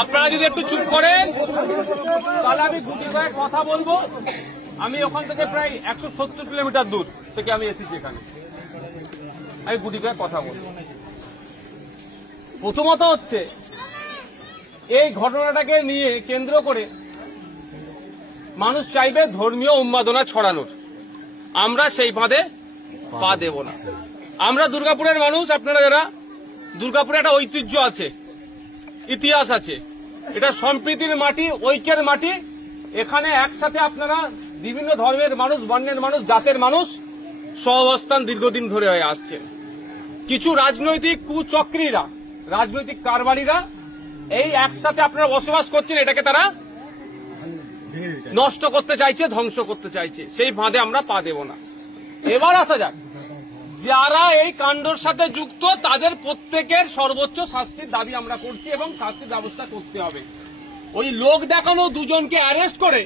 আপনারা যদি একটু চুপ করেন তাহলে আমি গুটি কয়েক কথা বলবো। আমি ওখান থেকে প্রায় 170 কিলোমিটার দূর থেকে আমি এসেছি এখানে, আমি গুটি কয়েক কথা বলবো। প্রথমত হচ্ছে এই ঘটনাটাকে নিয়ে কেন্দ্র করে মানুষ চাইবে ধর্মীয় উন্মাদনা ছড়ানোর, আমরা সেই ফাঁদে পা দেব না। আমরা দুর্গাপুরের মানুষ, আপনারা যারা দুর্গাপুরে একটা ঐতিহ্য আছে, ইতিহাস আছে, এটা সম্প্রীতির মাটি, ঐক্যের মাটি। এখানে একসাথে আপনারা বিভিন্ন ধর্মের মানুষ, বর্ণের মানুষ, জাতের মানুষ সহাবস্থান দীর্ঘদিন ধরে হয়ে আসছে। কিছু রাজনৈতিক কুচক্রীরা, রাজনৈতিক কারবারিরা এই একসাথে আপনারা বসবাস করছেন, এটাকে তারা নষ্ট করতে চাইছে, ধ্বংস করতে চাইছে। সেই ফাঁদে আমরা পা দেব না। এবার আসা যাক, যারা এই কাণ্ডর সাথে যুক্ত তাদের প্রত্যেকের সর্বোচ্চ শাস্তির দাবি আমরা করছি এবং শাস্তির ব্যবস্থা করতে হবে। ওই লোক দেখানো দুজনকে অ্যারেস্ট করে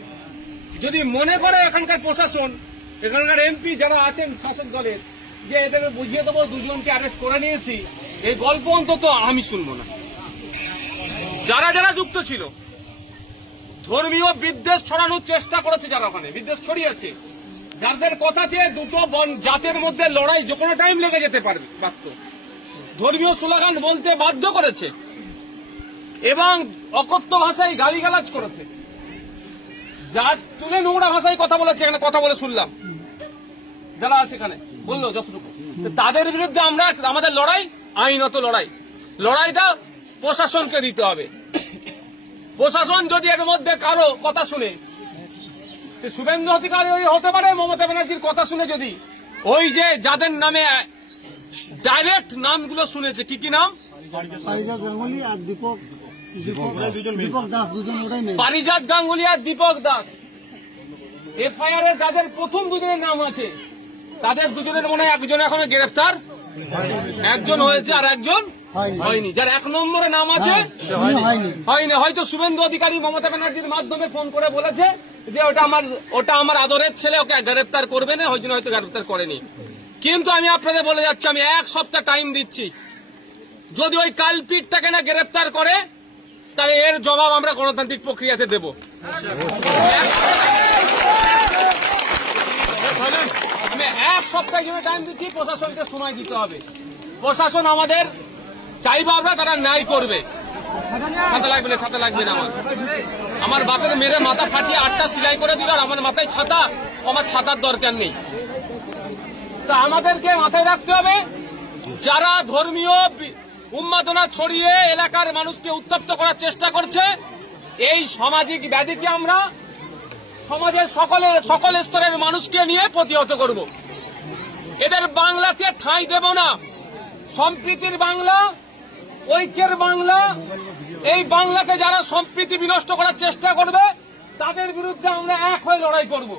যদি মনে করে এখানকার প্রশাসন, এখানকার এমপি যারা আছেন শাসক দলের, যে এদেরকে বুঝিয়ে দেবো দুজনকে অ্যারেস্ট করে নিয়েছি, এই গল্প অন্তত আমি শুনবো না। যারা যারা যুক্ত ছিল, ধর্মীয় বিদ্বেষ ছড়ানোর চেষ্টা করেছে, যারা ওখানে বিদ্বেষ ছড়িয়েছে, যাদের কথাতে দুটো জাতের মধ্যে লড়াই যে কোনো টাইম লেগে যেতে পারত, ধর্মীয় স্লোগান বলতে বাধ্য করেছে এবং অকথ্য ভাষায় গালিগালাজ করেছে, যা তুলে নোংরা ভাষায় কথা বলেছে, এখানে কথা বলে শুনলাম যারা আছে এখানে বললো যতটুকু, তাদের বিরুদ্ধে আমরা আমাদের লড়াই আইনত লড়াই, লড়াইটা প্রশাসনকে দিতে হবে। প্রশাসন যদি এর মধ্যে কারো কথা শুনে, শুভেন্দু অধিকারী হতে পারে, মমতা ব্যানার্জির কথা শুনে যদি ওই যে যাদের নামে ডাইরেক্ট নামগুলো শুনেছে, কি কি নাম, পারিজাত গাঙ্গুলি আর দীপক দাস, এফআইআর এ যাদের প্রথম দুজনের নাম আছে তাদের দুজনের মনে হয় একজন এখনো গ্রেফতার, একজন হয়েছে আর একজন হয়নি। যার 1 নম্বরে নাম আছে হয়নি, হয়তো শুভেন্দু অধিকারী মমতা ব্যানার্জির মাধ্যমে ফোন করে বলেছে যে ওটা আমার আদরের ছেলে, ওকে গ্রেফতার করবে না, ওই জন্য হয়তো গ্রেফতার করেনি। কিন্তু আমি আপনাদের বলে যাচ্ছি, আমি 1 সপ্তাহ টাইম দিচ্ছি, যদি ওই কালপিটটাকে না গ্রেফতার করে তাহলে এর জবাব আমরা গণতান্ত্রিক প্রক্রিয়াতে দেব। আমি 1 সপ্তাহ জন্য টাইম দিচ্ছি, প্রশাসনকে সময় দিতে হবে। প্রশাসন আমাদের চাইবো আমরা, তারা ন্যায় করবে। ছাতা লাগবে না, ছাতা লাগবে না, আমার বাপের মেরে মাথা ফাটিয়ে 8টা সেলাই করে দিল আর আমার মাথায় ছাতা, আমার ছাতার দরকার নেই। তা আমাদেরকে মাথায় রাখতে হবে, যারা ধর্মীয় উন্মাদনা ছড়িয়ে এলাকার মানুষকে উত্তপ্ত করার চেষ্টা করছে, এই সামাজিক ব্যাধিকে আমরা সমাজের সকল স্তরের মানুষকে নিয়ে প্রতিহত করব। এদের বাংলাতে ঠাঁই দেব না। সম্প্রীতির বাংলা, ঐক্যের বাংলা, এই বাংলাতে যারা সম্প্রীতি বিনষ্ট করার চেষ্টা করবে তাদের বিরুদ্ধে আমরা এক হয়ে লড়াই করব।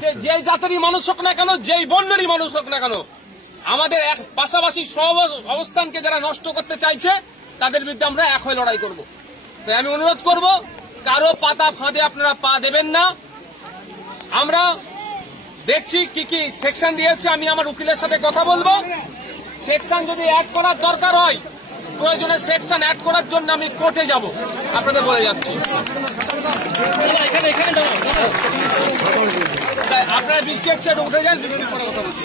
সে যেই জাতেরই মানুষ হোক না কেন, যেই বর্ণেরই মানুষ হোক না কেন, আমাদের এক পাশাপাশি সব অবস্থানকে যারা নষ্ট করতে চাইছে তাদের বিরুদ্ধে আমরা এক হয়ে লড়াই করব। তাই আমি অনুরোধ করব, কারো পাতা ফাঁদে আপনারা পা দেবেন না। আমরা দেখছি কি কি সেকশন দিয়েছে, আমি আমার উকিলের সাথে কথা বলবো। সেকশন যদি অ্যাড করার দরকার হয়, প্রয়োজনে সেকশন অ্যাড করার জন্য আমি কোর্টে যাব, আপনাদের বলে যাচ্ছি। আপনারা বৃষ্টি উঠে যান, বৃষ্টির পরে কথা বলছি।